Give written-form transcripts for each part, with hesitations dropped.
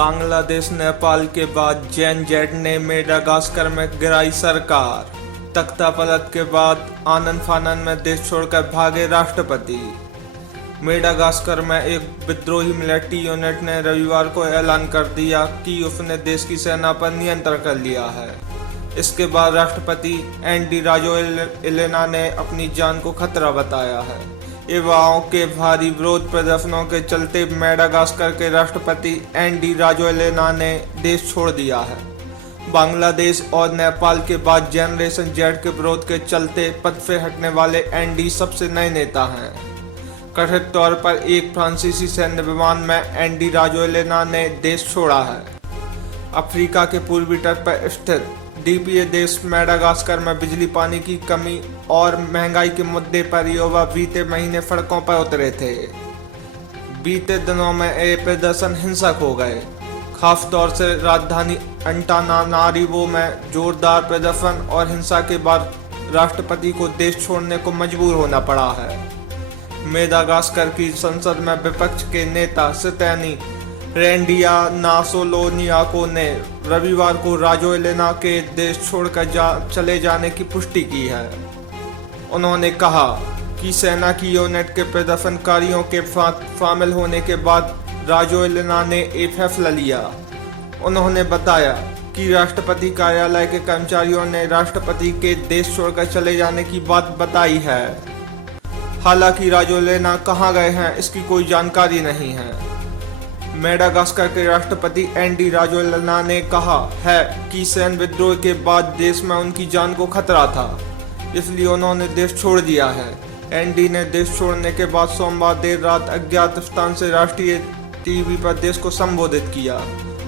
बांग्लादेश नेपाल के बाद जेनजेड ने मेडागास्कर में गिराई सरकार। तख्तापलट के बाद आनन फानन में देश छोड़कर भागे राष्ट्रपति। मेडागास्कर में एक विद्रोही मिलिट्री यूनिट ने रविवार को ऐलान कर दिया कि उसने देश की सेना पर नियंत्रण कर लिया है। इसके बाद राष्ट्रपति एंडी राजोएलेना ने अपनी जान को खतरा बताया है। युवाओं के भारी विरोध प्रदर्शनों के चलते मेडागास्कर के राष्ट्रपति एंडी राजोएलेना ने देश छोड़ दिया है। बांग्लादेश और नेपाल के बाद जनरेशन जेड के विरोध के चलते पद से हटने वाले एंडी सबसे नए नेता हैं। कथित तौर पर एक फ्रांसीसी सैन्य विमान में एंडी राजोएलेना ने देश छोड़ा है। अफ्रीका के पूर्वी तट पर स्थित द्वीपीय देश मेडागास्कर में बिजली पानी की कमी और महंगाई के मुद्दे पर युवा बीते महीने सड़कों पर उतरे थे। बीते दिनों में ये प्रदर्शन हिंसक हो गए। खास तौर से राजधानी अंटानानारिवो में जोरदार प्रदर्शन और हिंसा के बाद राष्ट्रपति को देश छोड़ने को मजबूर होना पड़ा है। मेडागास्कर की संसद में विपक्ष के नेता सितैनी रैंडियानासोलोनियाको ने रविवार को राजोएलेना के देश छोड़कर चले जाने की पुष्टि की है। उन्होंने कहा कि सेना की यूनिट के प्रदर्शनकारियों के साथ शामिल होने के बाद राजोएलेना ने एक फैसला लिया। उन्होंने बताया कि राष्ट्रपति कार्यालय के कर्मचारियों ने राष्ट्रपति के देश छोड़कर चले जाने की बात बताई है। हालांकि राजोएलेना कहां गए हैं इसकी कोई जानकारी नहीं है। मेडागास्कर के राष्ट्रपति एंडी राजोएलेना ने कहा है कि सैन्य विद्रोह के बाद देश में उनकी जान को खतरा था, इसलिए उन्होंने देश छोड़ दिया है। एंडी ने देश छोड़ने के बाद सोमवार देर रात अज्ञात स्थान से राष्ट्रीय टीवी पर देश को संबोधित किया।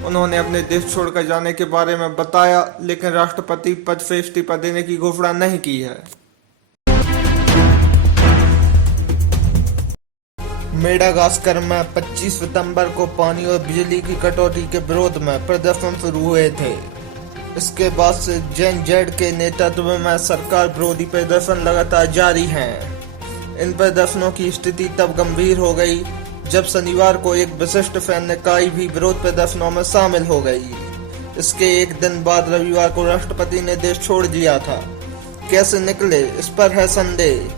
उन्होंने अपने देश छोड़कर जाने के बारे में बताया, लेकिन राष्ट्रपति पद से इस्तीफा देने की घोषणा नहीं की है। मेडागास्कर में 25 सितंबर को पानी और बिजली की कटौती के विरोध में प्रदर्शन शुरू हुए थे। इसके बाद से जेनजेड के नेतृत्व में सरकार विरोधी प्रदर्शन लगातार जारी हैं। इन प्रदर्शनों की स्थिति तब गंभीर हो गई जब शनिवार को एक विशिष्ट सैन्य इकाई भी विरोध प्रदर्शनों में शामिल हो गई। इसके एक दिन बाद रविवार को राष्ट्रपति ने देश छोड़ दिया था। कैसे निकले, इस पर है संदेह।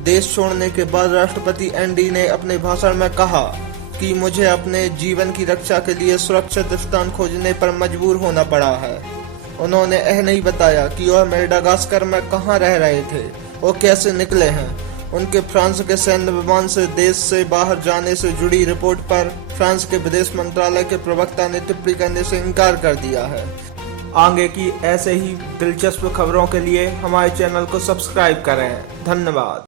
देश छोड़ने के बाद राष्ट्रपति एंडी ने अपने भाषण में कहा कि मुझे अपने जीवन की रक्षा के लिए सुरक्षित स्थान खोजने पर मजबूर होना पड़ा है। उन्होंने यह नहीं बताया कि वह मेडागास्कर में कहां रह रहे थे और कैसे निकले हैं। उनके फ्रांस के सैन्य विमान से देश से बाहर जाने से जुड़ी रिपोर्ट पर फ्रांस के विदेश मंत्रालय के प्रवक्ता ने टिप्पणी करने से इनकार कर दिया है। आगे की ऐसे ही दिलचस्प खबरों के लिए हमारे चैनल को सब्सक्राइब करें। धन्यवाद।